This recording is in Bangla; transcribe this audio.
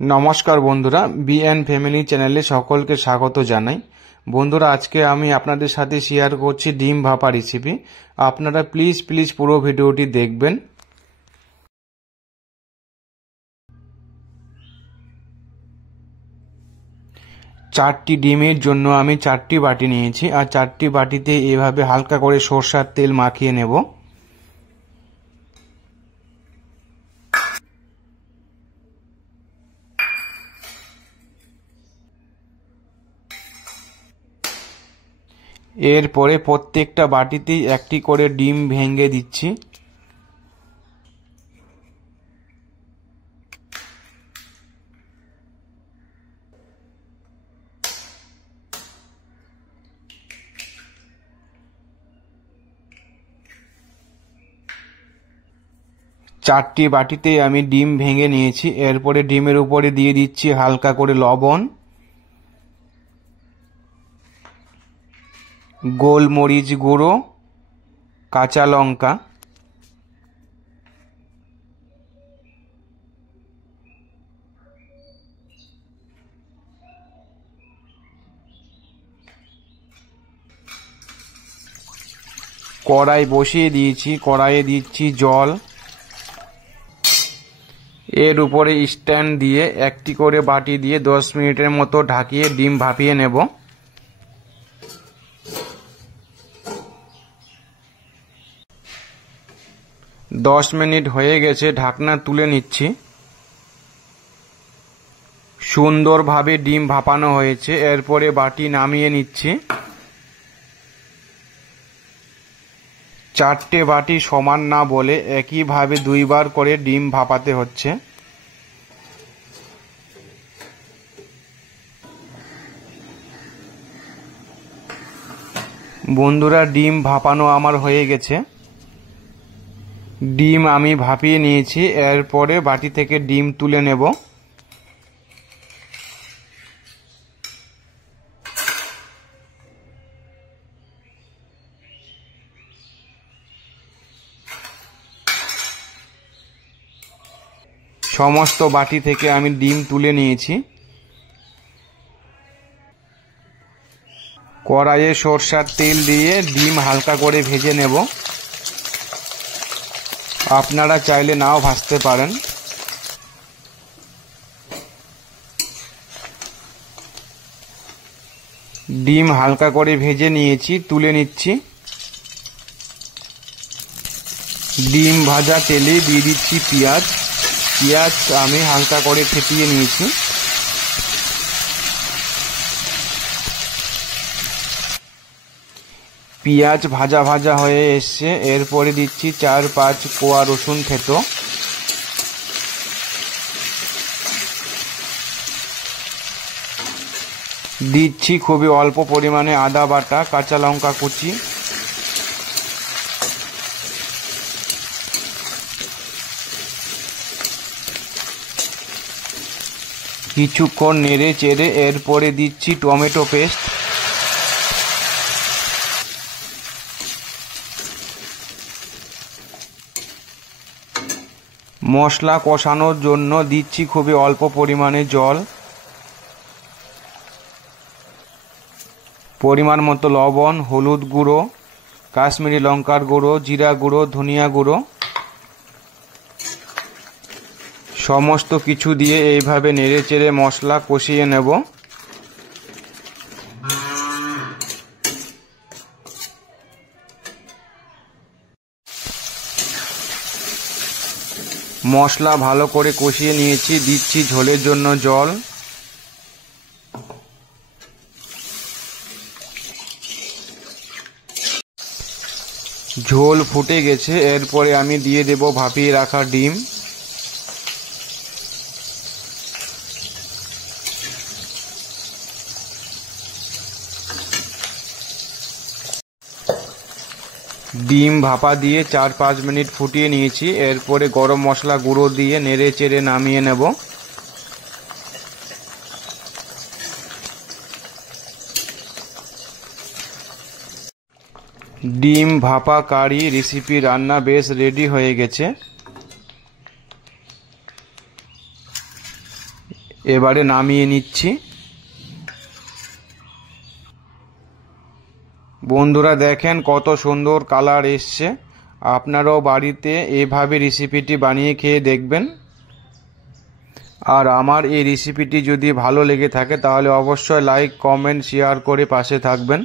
नमस्कार बंधुरा बीएन फैमिली चैनले सकल के स्वागत जानाई। बंधुरा आज के आमी आपनादेर साथे शेयर करछि डिम भापा रेसिपि। आपनारा प्लिज पुरो भिडियोटी देखबेन। चारटी डिमेर जोन्नो आमी चारटी बाटी नियेछि और चारटी बाटीते एभाবে हालका करे সরষার तेल माखिয়ে नेब। एरपरे प्रत्येकटा बाटीते एकटी करे डिम भेंगे दिচ্ছি। चारटी बाटीते आमी डिम भेंगे निয়েছি। एरपरे डिमेर उपरे दिए दिচ্ছি हालका करे लवण, गोलमरिच गुঁড়ো, কাঁচা লঙ্কা, কড়াই বসিয়ে দিয়েছি। কড়াইয়ে দিচ্ছি জল। এর উপরে স্ট্যান্ড দিয়ে একটি করে বাটি দিয়ে 10 মিনিটের মতো ঢাকিয়ে ডিম ভাপিয়ে নেব। 10 মিনিট হয়ে গেছে, ঢাকনা তুলে নিচ্ছি। সুন্দরভাবে ডিম ভাপানো হয়েছে। এরপরে বাটি নামিয়ে নিচ্ছি। চারটে বাটি সমান না বলে একইভাবে দুইবার করে ডিম ভাপাতে হচ্ছে। বন্ধুরা ডিম ভাপানো আমার হয়ে গেছে। ডিম আমি ভাপিয়ে নিয়েছি। এরপরে বাটি থেকে ডিম তুলে নেব। সমস্ত বাটি থেকে আমি ডিম তুলে নিয়েছি। কড়াইয়ে সরষার তেল দিয়ে ডিম হালকা করে ভেজে নেব। আপনারা চাইলে নাও ভাজতে পারেন। ডিম হালকা করে ভেজে নিয়েছি, তুলে নিচ্ছি। ডিম ভাজা তেলে দিয়ে দিচ্ছি পেঁয়াজ। পেঁয়াজ আমি হালকা করে ফেটিয়ে নিয়েছি। পেঁয়াজ ভাজা ভাজা হয়ে এসছে। এরপরে দিচ্ছি 4-5 কোয়া রসুন থেতো। দিচ্ছি খুবই অল্প পরিমাণে আদা বাটা, কাঁচা লঙ্কা কুচি। কিছুক্ষণ নেড়ে চেড়ে এরপরে দিচ্ছি টমেটো পেস্ট। মশলা কষানোর জন্য দিচ্ছি খুবই অল্প পরিমাণে জল, পরিমাণ মতো লবণ, হলুদ গুঁড়ো, কাশ্মীরি লঙ্কার গুঁড়ো, জিরা গুঁড়ো, ধনিয়া গুঁড়ো। সমস্ত কিছু দিয়ে এইভাবে নেড়ে চেড়ে মশলা কষিয়ে নেব। মশলা ভালো করে কষিয়ে নিয়েছি। দিচ্ছি ঝোলের জন্য জল। ঝোল ফুটে গেছে। এরপরে আমি দিয়ে দেব ভাপিয়ে রাখা ডিম। ডিম ভাপা দিয়ে 4-5 মিনিট ফুটিয়ে নিয়েছি। এরপরে গরম মশলা গুঁড়ো দিয়ে নেড়ে চেড়ে নামিয়ে নেব। ডিম ভাপা কারি রেসিপি রান্না বেশ রেডি হয়ে গেছে। এবারে নামিয়ে নিচ্ছি। বন্ধুরা দেখেন কত সুন্দর কালার এসছে। আপনারাও বাড়িতে এভাবে রেসিপিটি বানিয়ে খেয়ে দেখবেন। আর আমার এই রেসিপিটি যদি ভালো লেগে থাকে তাহলে অবশ্যই লাইক, কমেন্ট, শেয়ার করে পাশে থাকবেন।